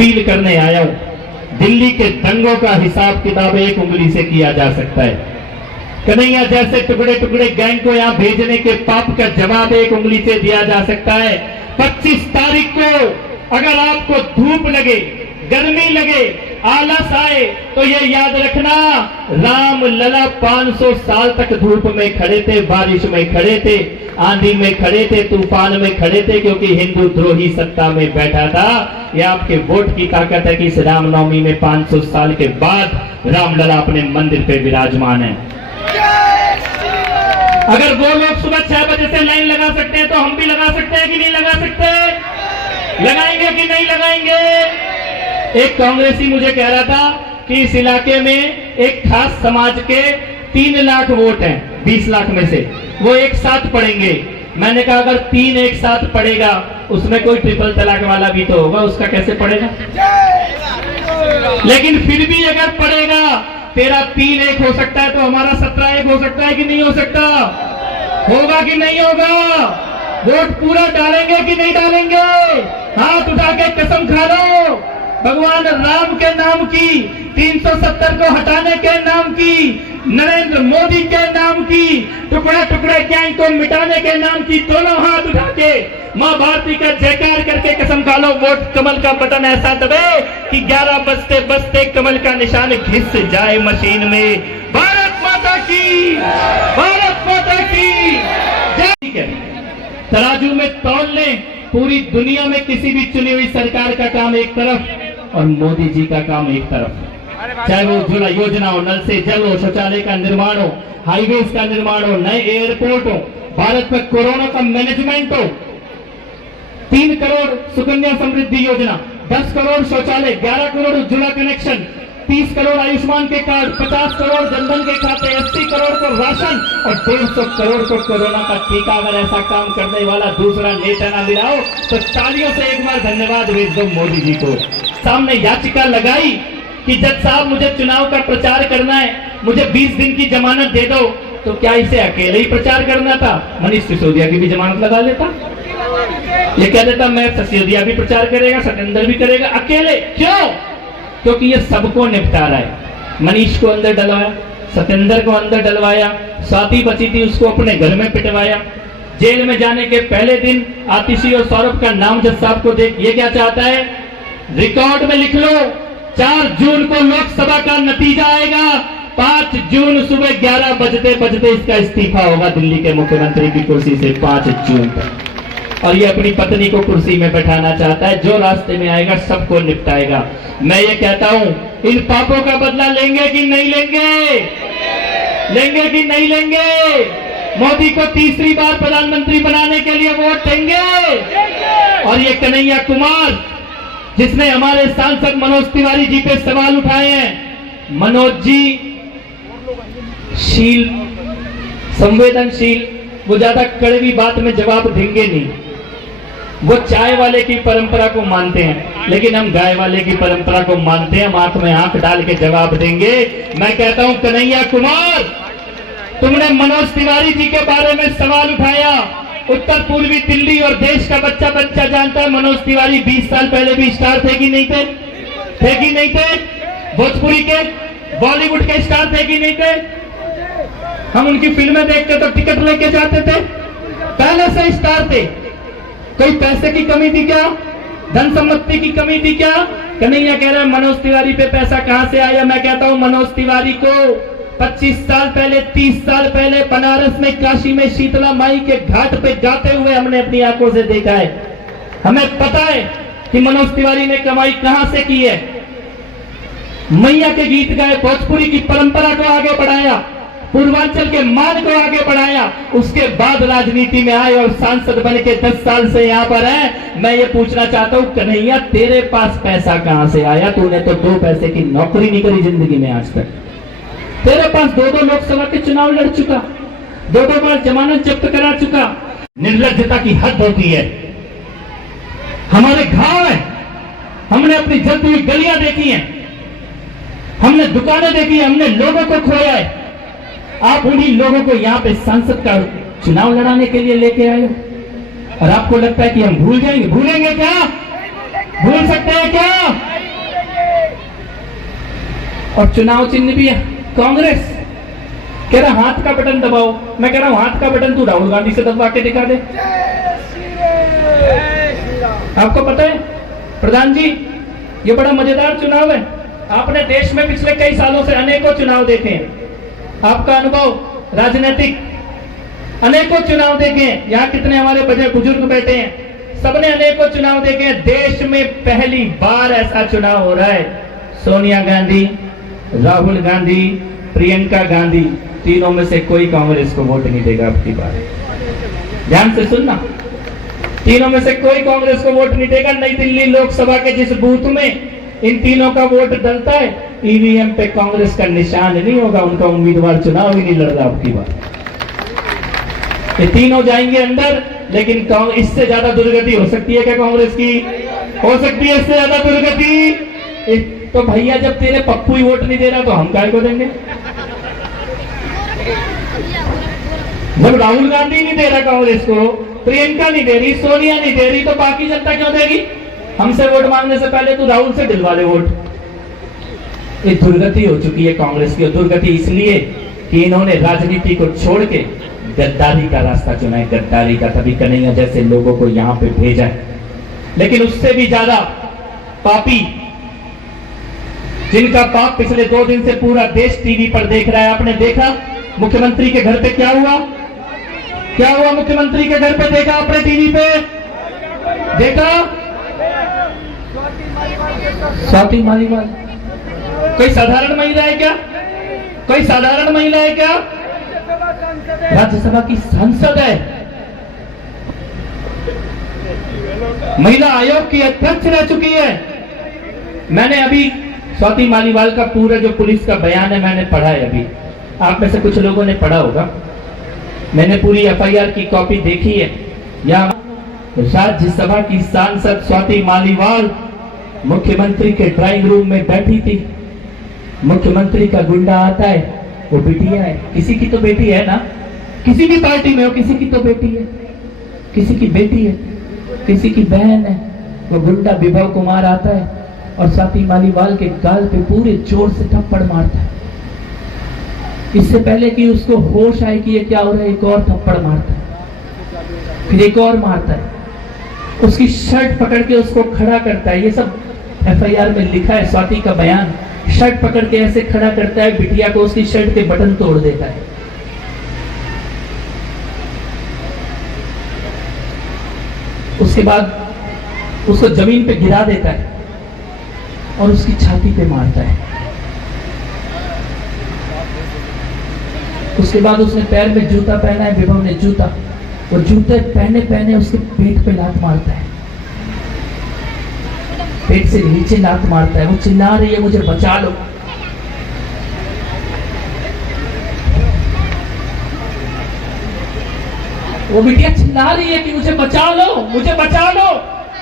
Appeal करने आया हूं। दिल्ली के दंगों का हिसाब किताब एक उंगली से किया जा सकता है। कन्हैया जैसे टुकड़े टुकड़े गैंग को यहां भेजने के पाप का जवाब एक उंगली से दिया जा सकता है। 25 तारीख को अगर आपको धूप लगे, गर्मी लगे, आलस आए तो ये याद रखना, राम लला 500 साल तक धूप में खड़े थे, बारिश में खड़े थे, आंधी में खड़े थे, तूफान में खड़े थे, क्योंकि हिंदू द्रोही सत्ता में बैठा था। ये आपके वोट की ताकत है कि इस रामनवमी में 500 साल के बाद रामलला अपने मंदिर पे विराजमान है। अगर वो लोग सुबह 6 बजे से लाइन लगा सकते हैं तो हम भी लगा सकते हैं कि नहीं लगा सकते? लगाएंगे कि नहीं लगाएंगे? एक कांग्रेसी मुझे कह रहा था कि इस इलाके में एक खास समाज के 3 लाख वोट हैं 20 लाख में से, वो एक साथ पड़ेंगे। मैंने कहा अगर 3 एक साथ पड़ेगा, उसमें कोई ट्रिपल तलाक वाला भी तो होगा, उसका कैसे पड़ेगा? लेकिन फिर भी अगर पड़ेगा, तेरा 3 एक हो सकता है तो हमारा 17 एक हो सकता है कि नहीं हो सकता? होगा कि नहीं होगा? वोट पूरा डालेंगे कि नहीं डालेंगे? हाथ उठा के कसम खा लो, भगवान राम के नाम की, 370 को हटाने के नाम की, नरेंद्र मोदी के नाम की, टुकड़े टुकड़े गैंग को मिटाने के नाम की, दोनों हाथ उठा के मां भारती का जयकार करके कसम खा लो, वोट कमल का बटन ऐसा दबे कि 11 बजते बजते कमल का निशान घिस जाए मशीन में। भारत माता की, भारत माता की जय। ठीक है, तराजू में तौल लें, पूरी दुनिया में किसी भी चुनी हुई सरकार का काम एक तरफ और मोदी जी का काम एक तरफ, चाहे वो उज्ज्वला योजना हो, नल से जल हो, शौचालय का निर्माण हो, हाईवेज का निर्माण हो, नए एयरपोर्ट हो, भारत में कोरोना का मैनेजमेंट हो, 3 करोड़ सुकन्या समृद्धि योजना, 10 करोड़ शौचालय, 11 करोड़ उज्ज्वला कनेक्शन, 30 करोड़ आयुष्मान के कार्ड, 50 करोड़ जनधन के खाते, 80 करोड़ को राशन और 150 करोड़ को कोरोना का टीका। अगर ऐसा काम करने वाला दूसरा नेता ना मिलाओ तो तालियों से एक बार धन्यवाद भेज दो मोदी जी को। सामने याचिका लगाई कि जज साहब मुझे चुनाव का प्रचार करना है, मुझे 20 दिन की जमानत दे दो, तो क्या इसे अकेले ही प्रचार करना था? मनीष सिसोदिया की भी जमानत लगा लेता, ये कह देता मैं सिसोदिया भी प्रचार करेगा, सतेंद्र भी करेगा, अकेले क्यों? क्योंकि ये सबको निपटा रहा है। मनीष को अंदर डलवाया, सतेंद्र को अंदर डलवाया, स्वाति बची थी उसको अपने घर में पिटवाया, जेल में जाने के पहले दिन आतिशी और सौरभ का नाम जज साहब को दे। ये क्या चाहता है? रिकॉर्ड में लिख लो, 4 जून को लोकसभा का नतीजा आएगा, 5 जून सुबह 11 बजते बजते इसका इस्तीफा होगा दिल्ली के मुख्यमंत्री की कुर्सी से 5 जून तक। और ये अपनी पत्नी को कुर्सी में बैठाना चाहता है, जो रास्ते में आएगा सबको निपटाएगा। मैं ये कहता हूं, इन पापों का बदला लेंगे कि नहीं लेंगे? लेंगे कि नहीं लेंगे? मोदी को तीसरी बार प्रधानमंत्री बनाने के लिए वोट देंगे? और ये कन्हैया कुमार जिसने हमारे सांसद मनोज तिवारी जी पे सवाल उठाए हैं, मनोज जी शील, संवेदनशील, वो ज्यादा कड़वी बात में जवाब देंगे नहीं, वो चाय वाले की परंपरा को मानते हैं, लेकिन हम गाय वाले की परंपरा को मानते हैं, हम आंख में आंख डाल के जवाब देंगे। मैं कहता हूं कन्हैया कुमार, तुमने मनोज तिवारी जी के बारे में सवाल उठाया, उत्तर पूर्वी दिल्ली और देश का बच्चा बच्चा जानता है मनोज तिवारी 20 साल पहले भी स्टार थे कि नहीं थे? थे कि नहीं थे? भोजपुरी के, बॉलीवुड के स्टार थे कि नहीं थे? हम उनकी फिल्में देख के तो टिकट लेके जाते थे, पहले से स्टार थे। कोई पैसे की कमी थी क्या? धन संपत्ति की कमी थी क्या? कन्हैया कह रहा है मनोज तिवारी पे पैसा कहां से आया? मैं कहता हूं मनोज तिवारी को 25 साल पहले, 30 साल पहले बनारस में, काशी में शीतला माई के घाट पे जाते हुए हमने अपनी आंखों से देखा है। हमें पता है कि मनोज तिवारी ने कमाई कहां से की है। मैया के गीत गाए, भोजपुरी की परंपरा को आगे बढ़ाया, पूर्वांचल के मान को आगे बढ़ाया, उसके बाद राजनीति में आए और सांसद बन के 10 साल से यहाँ पर है। मैं ये पूछना चाहता हूँ कन्हैया, तेरे पास पैसा कहां से आया? तूने तो 2 पैसे की नौकरी नहीं करी जिंदगी में आज तक। तेरे पास 2 लोकसभा के चुनाव लड़ चुका, 2 बार जमानत जब्त करा चुका। निर्लज्जता की हद होती है। हमारे घाव है, हमने अपनी जलती हुई गलियां देखी हैं, हमने दुकानें देखी है, हमने लोगों को खोया है। आप उन्हीं लोगों को यहाँ पे सांसद का चुनाव लड़ाने के लिए लेके आए हो और आपको लगता है कि हम भूल जाएंगे? भूलेंगे क्या? भूल सकते हैं क्या? और चुनाव चिन्ह भी है कांग्रेस। कह रहा हाथ का बटन दबाओ। मैं कह रहा हूं हाथ का बटन तू राहुल गांधी से दबा के दिखा दे। आपको पता है प्रधान जी, ये बड़ा मजेदार चुनाव है। आपने देश में पिछले कई सालों से अनेकों चुनाव देखे हैं। आपका अनुभव राजनीतिक, अनेकों चुनाव देखे हैं। यहाँ कितने हमारे बुजुर्ग बैठे हैं, सबने अनेकों चुनाव देखे हैं। देश में पहली बार ऐसा चुनाव हो रहा है, सोनिया गांधी, राहुल गांधी, प्रियंका गांधी, तीनों में से कोई कांग्रेस को वोट नहीं देगा आपकी बार। ध्यान से सुनना, तीनों में से कोई कांग्रेस को वोट नहीं देगा। नई दिल्ली लोकसभा के जिस बूथ में इन तीनों का वोट डलता है, ईवीएम पे कांग्रेस का निशान नहीं होगा, उनका उम्मीदवार चुनाव ही नहीं लड़ रहा आपकी बार। ये तीनों जाएंगे अंदर, लेकिन इससे ज्यादा दुर्गति हो सकती है क्या कांग्रेस की? हो सकती है इससे ज्यादा दुर्गति? तो भैया जब तेरे पप्पू ही वोट नहीं दे रहा तो हम काय को देंगे? जब राहुल गांधी नहीं दे रहा कांग्रेस को, प्रियंका नहीं दे रही, सोनिया नहीं दे रही, तो बाकी जनता क्यों देगी? हमसे वोट मांगने से पहले तू राहुल से दिलवा दे वोट। ये दुर्गति हो चुकी है कांग्रेस की। और दुर्गति इसलिए कि इन्होंने राजनीति को छोड़ के गद्दारी का रास्ता चुना है। गद्दारी का, तभी कन्हैया जैसे लोगों को यहां पे भेजा है। लेकिन उससे भी ज्यादा पापी, जिनका पाप पिछले 2 दिन से पूरा देश टीवी पर देख रहा है। आपने देखा मुख्यमंत्री के घर पे क्या हुआ? क्या हुआ मुख्यमंत्री के घर पे? देखा आपने टीवी पे? देखा? स्वाति मालीवाल कोई साधारण महिला है क्या? कोई साधारण महिला है क्या? राज्यसभा की सांसद है, महिला आयोग की अध्यक्ष रह चुकी है। मैंने अभी स्वाति मालीवाल का पूरा जो पुलिस का बयान है मैंने पढ़ा है। अभी आप में से कुछ लोगों ने पढ़ा होगा। मैंने पूरी एफआईआर की कॉपी देखी है। यहाँ राज्यसभा की सांसद स्वाति मालीवाल मुख्यमंत्री के ड्राइंग रूम में बैठी थी। मुख्यमंत्री का गुंडा आता है, वो बिटिया है, किसी की तो बेटी है ना, किसी भी पार्टी में हो, किसी की तो बेटी है, किसी की बेटी है, किसी की बहन है। वो गुंडा विभव कुमार आता है और स्वाति मालीवाल के गाल पे पूरे जोर से थप्पड़ मारता है। इससे पहले कि उसको होश आए कि ये क्या हो रहा है, एक और थप्पड़ मारता है, फिर एक और मारता है, उसकी शर्ट पकड़ के उसको खड़ा करता है। ये सब एफआईआर में लिखा है, स्वाति का बयान। शर्ट पकड़ के ऐसे खड़ा करता है, बिटिया को उसकी शर्ट के बटन तोड़ देता है। उसके बाद उसको जमीन पे गिरा देता है और उसकी छाती पे मारता है। उसके बाद उसने पैर में जूता पहना है, विभव ने जूता, और जूते पहने पहने उसके पेट पे लात मारता है, पेट से नीचे लात मारता है। वो चिल्ला रही है मुझे बचा लो। वो बिटिया चिल्ला रही है कि मुझे बचा लो, मुझे बचा लो।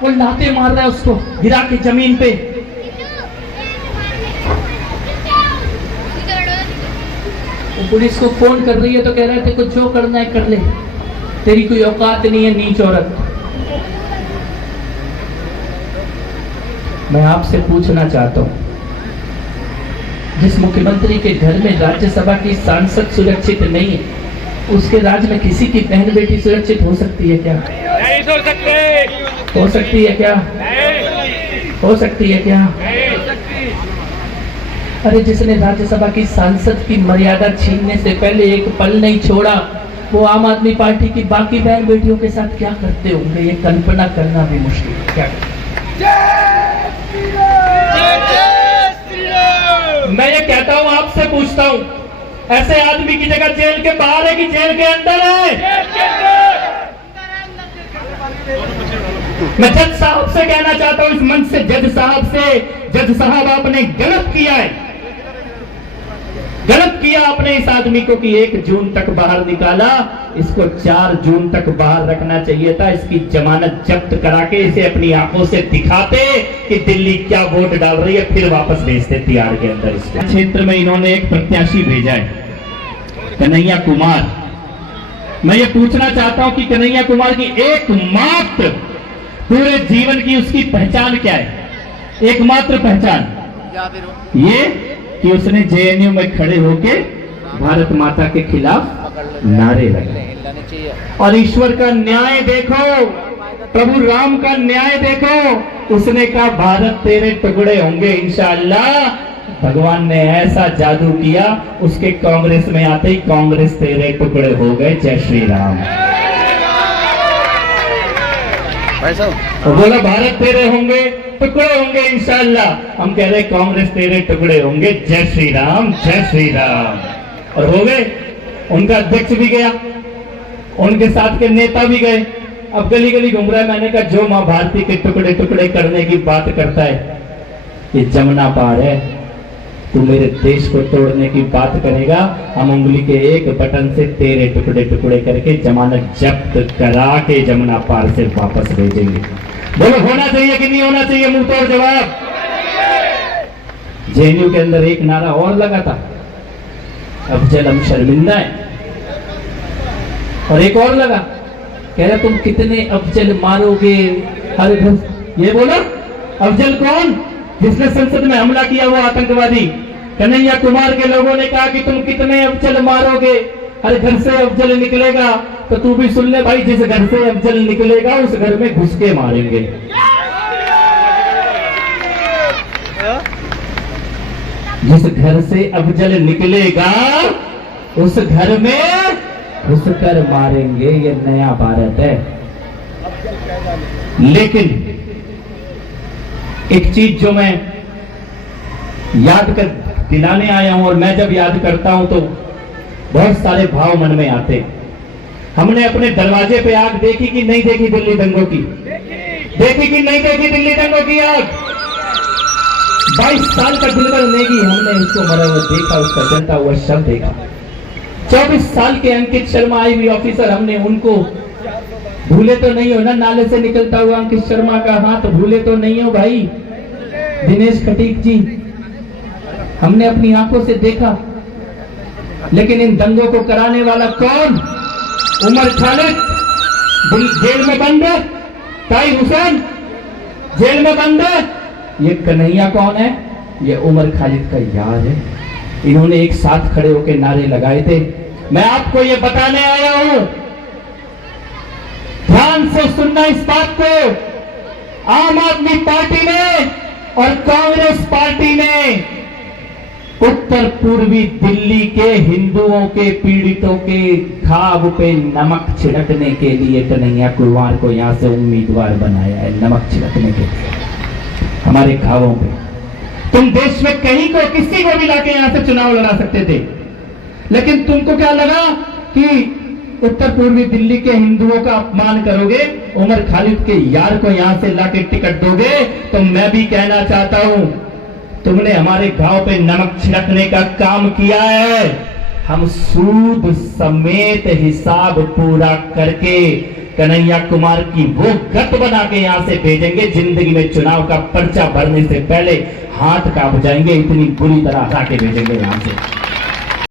वो लाते मार रहा है उसको गिरा के जमीन पे। वो पुलिस को फोन कर रही है तो कह रहे थे कुछ जो करना है कर ले, तेरी कोई औकात नहीं है नीच औरत। मैं आपसे पूछना चाहता हूं, जिस मुख्यमंत्री के घर में राज्यसभा की सांसद सुरक्षित नहीं है, उसके राज्य में किसी की बहन बेटी सुरक्षित हो सकती है क्या? नहीं हो सकते। हो सकती है क्या? हो सकती है क्या? अरे जिसने राज्यसभा की सांसद की मर्यादा छीनने से पहले एक पल नहीं छोड़ा, वो आम आदमी पार्टी की बाकी बहन बेटियों के साथ क्या करते होंगे, ये कल्पना करना भी मुश्किल है। क्या मैं ये कहता हूं, आपसे पूछता हूं, ऐसे आदमी की जगह जेल के बाहर है कि जेल के अंदर है? मैं जज साहब से कहना चाहता हूं, इस मंच से जज साहब से, जज साहब आपने गलत किया है, गलत किया आपने इस आदमी को कि 1 जून तक बाहर निकाला। इसको 4 जून तक बाहर रखना चाहिए था। इसकी जमानत जब्त करा के इसे अपनी आंखों से दिखाते कि दिल्ली क्या वोट डाल रही है, फिर वापस भेजते तिहाड़ के अंदर। इस क्षेत्र में इन्होंने एक प्रत्याशी भेजा है, कन्हैया कुमार। मैं ये पूछना चाहता हूं कि कन्हैया कुमार की एकमात्र पूरे जीवन की उसकी पहचान क्या है? एकमात्र पहचान ये कि उसने जेएनयू में खड़े होके भारत माता के खिलाफ नारे लगाए। और ईश्वर का न्याय देखो, प्रभु राम का न्याय देखो, उसने कहा भारत तेरे टुकड़े होंगे इंशाअल्लाह। भगवान ने ऐसा जादू किया, उसके कांग्रेस में आते ही कांग्रेस तेरे टुकड़े हो गए। जय श्री राम। और बोला भारत तेरे होंगे, टुकड़े होंगे इंशाअल्लाह। हम कह रहे कांग्रेस तेरे टुकड़े होंगे। जय श्री राम, जय श्री राम। और हो गए। उनका अध्यक्ष भी गया, उनके साथ के नेता भी गए। अब गली गली घूम रहा है। मैंने कहा जो मां भारती के टुकड़े टुकड़े करने की बात करता है ये जमुना पार है, तू मेरे देश को तोड़ने की बात करेगा, हम उंगली के एक बटन से तेरे टुकड़े टुकड़े करके जमानत जब्त करा के जमुना पार से वापस भेजेंगे। बोलो होना चाहिए कि नहीं होना चाहिए? मुंह तोड़ जवाब। जेएनयू के अंदर एक नारा और लगा था, अफजल हम शर्मिंदा है। और एक और लगा, कह रहा तुम कितने अफजल मारोगे हर घर। ये बोला अफजल कौन? जिसने संसद में हमला किया वो आतंकवादी कन्हैया कुमार के लोगों ने कहा कि तुम कितने अफजल मारोगे, हर घर से अफजल निकलेगा। तो तू भी सुन ले भाई, जिस घर से अफजल निकलेगा उस घर में घुस के मारेंगे। जिस घर से अफजल निकलेगा उस घर में घुसकर मारेंगे। ये नया भारत है। लेकिन एक चीज जो मैं याद कर दिलाने आया हूं, और मैं जब याद करता हूं तो बहुत सारे भाव मन में आते हैं। हमने अपने दरवाजे पे आग देखी कि नहीं देखी? दिल्ली दंगों की देखी कि नहीं देखी? दिल्ली दंगों की आग 22 साल का दिलबर नेगी, हमने इसको मरा हुआ देखा, उसका जलता हुआ शव देखा। 24 साल के अंकित शर्मा आईबी ऑफिसर, हमने उनको भूले तो नहीं हो ना? नाले से निकलता हुआ अंकित शर्मा का हाथ भूले तो नहीं हो भाई? दिनेश खटीक जी हमने अपनी आंखों से देखा। लेकिन इन दंगों को कराने वाला कौन? उमर खालिद जेल में बंद है, ताई हुसैन जेल में बंद है। ये कन्हैया कौन है? ये उमर खालिद का यार है। इन्होंने एक साथ खड़े होकर नारे लगाए थे। मैं आपको ये बताने आया हूं, ध्यान से सुनना इस बात को। आम आदमी पार्टी ने और कांग्रेस पार्टी ने उत्तर पूर्वी दिल्ली के हिंदुओं के पीड़ितों के घाव पे नमक छिड़कने के लिए कन्हैया कुमार को यहां से उम्मीदवार बनाया है। नमक छिड़कने के लिए हमारे घावों पे। तुम देश में कहीं को किसी को भी लाके यहां से चुनाव लड़ा सकते थे, लेकिन तुमको क्या लगा कि उत्तर पूर्वी दिल्ली के हिंदुओं का अपमान करोगे, उमर खालिद के यार को यहां से लाके टिकट दोगे। तो मैं भी कहना चाहता हूं, तुमने हमारे गांव पे नमक छिड़कने का काम किया है। हम सूद समेत हिसाब पूरा करके कन्हैया कुमार की वो गत बना के यहां से भेजेंगे। जिंदगी में चुनाव का पर्चा भरने से पहले हाथ कांप जाएंगे, इतनी बुरी तरह हटा के भेजेंगे यहां से।